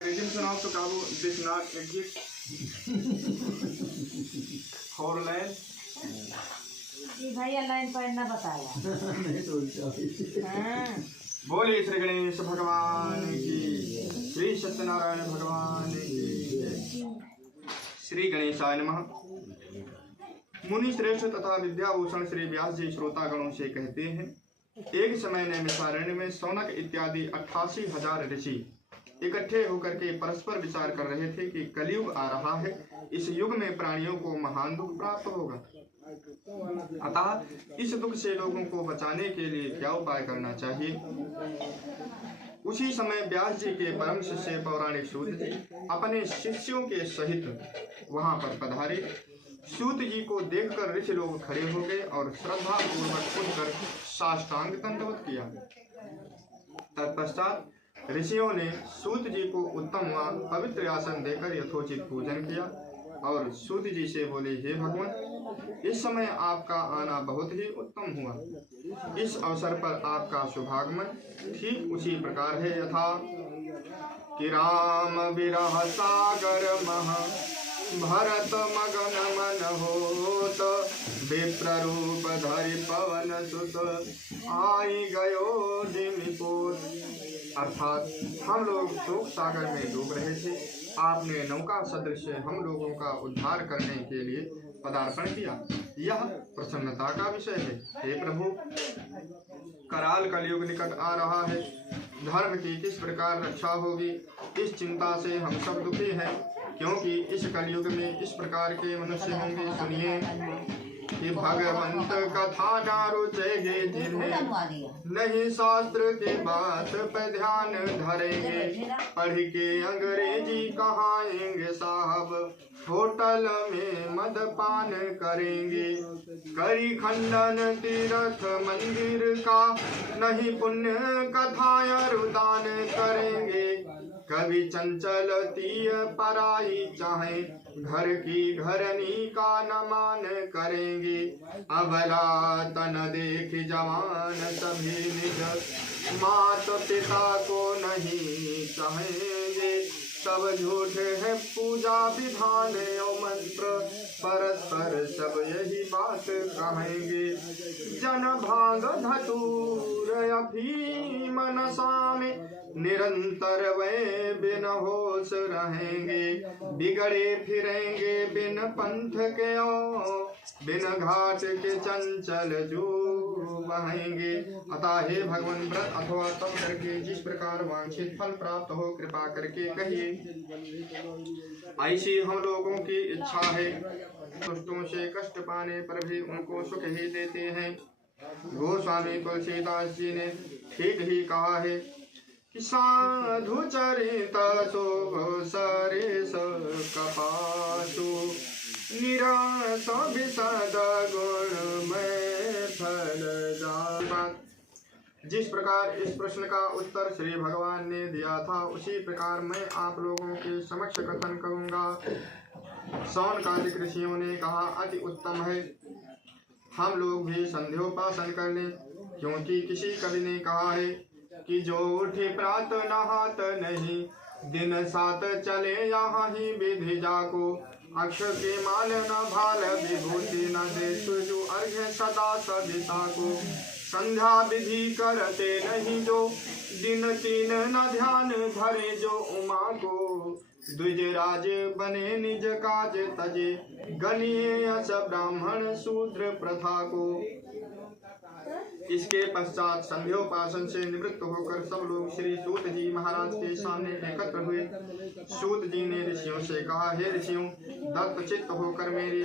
Reading सुनाओ तो काबू this not exist four line ये भैया लाइन पढ़ना बताया। नहीं तो हाँ। बोलिए श्री गणेश भगवान की, श्री सत्यनारायण भगवान की, श्री गणेशाय नमः। मुनि श्रेष्ठ तथा विद्याभूषण श्री व्यास जी श्रोतागणों से कहते हैं, एक समय नैमिषारण्य में सौनक इत्यादि 88,000 ऋषि इकट्ठे होकर के परस्पर विचार कर रहे थे कि कलयुग आ रहा है, इस युग में प्राणियों को महान दुख प्राप्त होगा, अतः इस दुख से लोगों को बचाने के लिए क्या उपाय करना चाहिए। उसी समय व्यास जी के परम शिष्य पौराणिक सूत जी अपने शिष्यों के सहित वहां पर पधारे। सूत जी को देखकर ऋषि लोग खड़े हो गए और श्रद्धा पूर्वक उठकर साष्टांग दंडवत किया। तत्पश्चात ऋषियों ने सूत जी को उत्तम व पवित्र आसन देकर यथोचित पूजन किया और सूत जी से बोले, हे भगवान, इस समय आपका आना बहुत ही उत्तम हुआ। इस अवसर पर आपका शुभागमन ठीक उसी प्रकार है यथा कि राम विरह सागर मह भरत मगन मन होत, विप्र रूप धरि पवन सुत आई गयो जिमिपोत। अर्थात हम लोग शोक सागर में डूब रहे थे, आपने नौका सदृश हम लोगों का उद्धार करने के लिए पदार्पण किया, यह प्रसन्नता का विषय है। हे प्रभु, कराल कलयुग निकट आ रहा है, धर्म की किस प्रकार रक्षा होगी, इस चिंता से हम सब दुखी हैं, क्योंकि इस कलयुग में इस प्रकार के मनुष्य होंगे। सुनिए कि भगवंत कथा ना रुचेगे जिन्हें, नहीं शास्त्र के बात पे ध्यान धरेंगे, पढ़ के अंग्रेजी कहाएंगे साहब, होटल में मदपान करेंगे, करी खंडन तीर्थ मंदिर का, नहीं पुण्य कथा रुदान करेंगे, कभी चंचल तीय पराई चाहे, घर की घरनी का न मान करेंगे, अबला तन देख जवान सभी निज, मात पिता को नहीं चाहेंगे, सब झूठ है पूजा विधान और मंत्र, परस्पर सब यही बात कहेंगे, जन भांग धतूर अफीम नशा में निरंतर वे बिन होश रहेंगे, बिगड़े फिरेंगे बिन पंथ के बिन घाट के चंचल जो बहेंगे। अतः हे भगवान, व्रत अथवा तप करके जिस प्रकार वांछित फल प्राप्त हो, कृपा करके कहिए। ऐसी हम लोगों की इच्छा है, दुष्टों से कष्ट पाने पर भी उनको सुख ही देते हैं। गोस्वामी तुलसीदास जी ने ठीक ही कहा है कि साधु चरित शोभ सरिस कपासु, निराश विशद गुण में फल जात। जिस प्रकार इस प्रश्न का उत्तर श्री भगवान ने दिया था, उसी प्रकार मैं आप लोगों के समक्ष कथन करूंगा। सौनकादिक ऋषियों ने कहा, अति उत्तम है, हम लोग भी संध्योपासन कर लें, क्योंकि किसी कवि ने कहा है कि जो उठे प्रात नहात नहीं, दिन सात चले यहाँ ही विधि जाको, अक्ष के माल न भाल विभूति न दे, जो अर्घ्य सदा सविता को, संध्या विधि करते नहीं जो, दिन तीन न ध्यान धरे जो उमा को, द्विज राज बने निज काज तजे, गणिये अस ब्राह्मण शूद्र प्रथा को। इसके पश्चात संध्योपासन से निवृत्त होकर सब लोग श्री सूत जी महाराज के सामने एकत्र हुए। सूत जी ने ऋषियों से कहा, हे ऋषियों, दत्त चित्त होकर मेरी